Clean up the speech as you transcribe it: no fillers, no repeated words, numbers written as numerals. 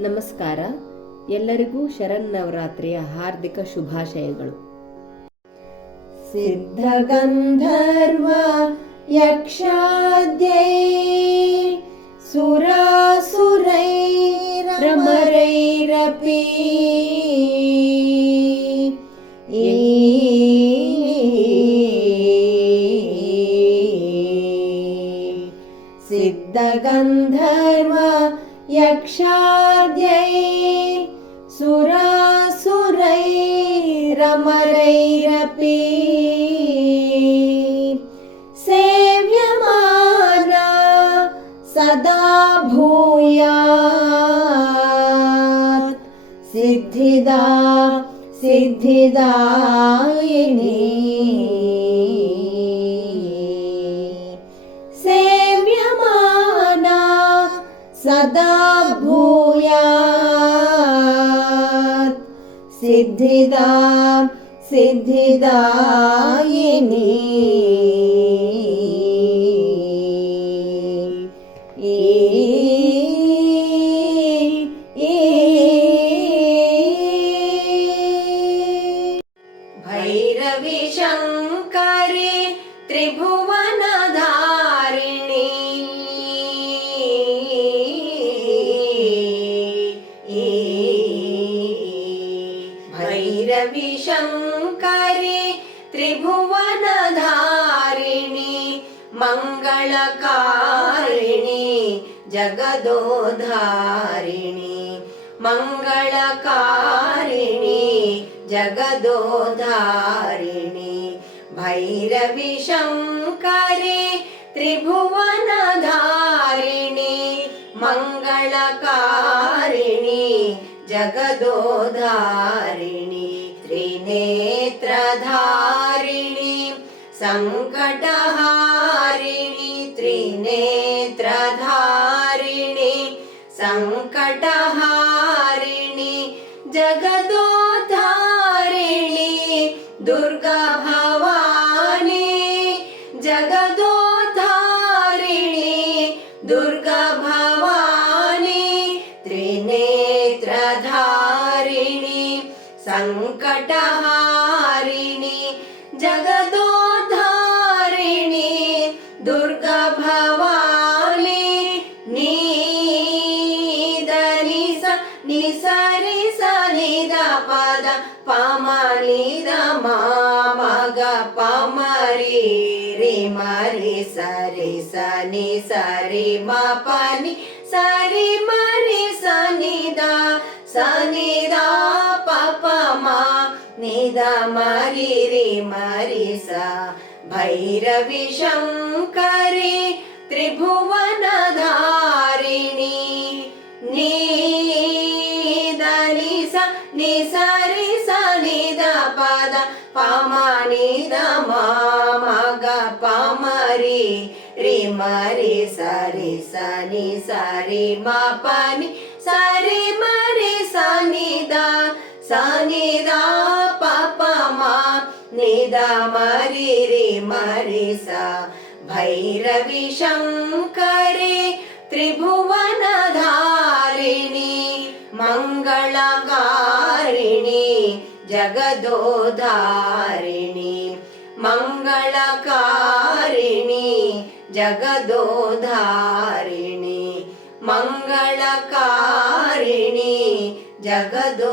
ನಮಸ್ಕಾರ. ಎಲ್ಲರಿಗೂ ಶರನ್ನವರಾತ್ರಿಯ ಹಾರ್ದಿಕ ಶುಭಾಶಯಗಳು. ಸಿದ್ಧಗಂಧರ್ವ ಯಕ್ಷಾದ್ಯೈ ಸುರಾಸುರೈರಮರೈರಪಿ ಸಿದ್ಧಗಂಧರ್ವ ಯಕ್ಷಾದ್ಯೈ ಸುರಾಸುರೈರಮರೈರಪಿ ಸೇವ್ಯಮಾನಾ ಸದಾ ಭೂಯಾತ್ ಸಿದ್ಧಿದಾಯಿನಿ. ಸೇವ್ಯಮಾನಾ ಸದಾ ಭೂಯಾತ್ ಸಿದ್ಧಿದಾಯಿನಿ. ಭೈರವಿ ಶಂಕರಿ ತ್ರಿಭುವನಧಾರಿಣಿ ಭೈರವಿ ಶಂಕರಿ ತ್ರಿಭುವನಧಾರಿಣಿ ಮಂಗಳಕಾರಿಣಿ ಜಗದೋದ್ಧಾರಿಣಿ ಮಂಗಳಕಾರಿಣಿ ಜಗದೋದ್ಧಾರಿಣಿ ಭೈರವಿ ಶಂಕರಿ ತ್ರಿಭುವನಧಾರಿಣಿ ಮಂಗಳಕಾರಿಣಿ ಜಗದೋದ್ಧಾರಿಣಿ ತ್ರಿನೇತ್ರಧಾರಿಣಿ ಸಂಕಟಹಾರಿಣಿ ತ್ರಿನೇತ್ರಧಾರಿಣಿ ಸಂಕಟಹಾರಿಣಿ ಜಗದೋದ್ಧಾರಿಣಿ ದುರ್ಗಾ ಭವಾನಿ ಜಗದೋದ್ಧಾರಿಣಿ ದುರ್ಗಾ ಭವಾನಿ ತ್ರಿನೇತ್ರಧಾರಿಣಿ ಸಂಕಟಹಾರಿಣಿ ಜಗದೋದ್ಧಾರಿಣಿ ದುರ್ಗಾ ಭವಾನಿ ನೀದನಿಸ ನಿಸರಿ ಸನಿದ ಪದ ಪಮನಿದ ಮಗ ಪಮರಿ ರಿ ಮರಿ ಸರಿ ಸನಿ ಸರಿ ಮ ಪನಿ ಸರಿ ಮರಿ ಸನಿದ ಸನಿದ ಪಪ ಮ ನಿದ ಮರಿ ರಿ ಮರಿ ಸ ಭೈರವಿ ಶಂಕರಿ ತ್ರಿಭುವನಧಾರಿಣಿ ನೀದನಿಸ ನಿಸರಿ ಸನಿದ ಪದ ಪಮನಿದ ಮಗ ಪಮರಿ ರಿ ಮರಿ ಸರಿ ಸನಿ ಸರಿ ಮ ಪನಿ ಸರಿ ಮರಿ ಸನಿದ ಸನಿದ ಪಪ ಮ ನಿದ ಮರಿ ರಿ ಮರಿ ಸ ಭೈರವಿ ಶಂಕರಿ ತ್ರಿಭುವನಧಾರಿಣಿ ಮಂಗಳಕಾರಿಣಿ ಜಗದೋದ್ಧಾರಿಣಿ ಮಂಗಳಕಾರಿಣಿ ಜಗದೋದ್ಧಾರಿಣಿ ಮಂಗಳಕಾರಿಣಿ ಜಗದೋದ್ಧಾರಿಣಿ.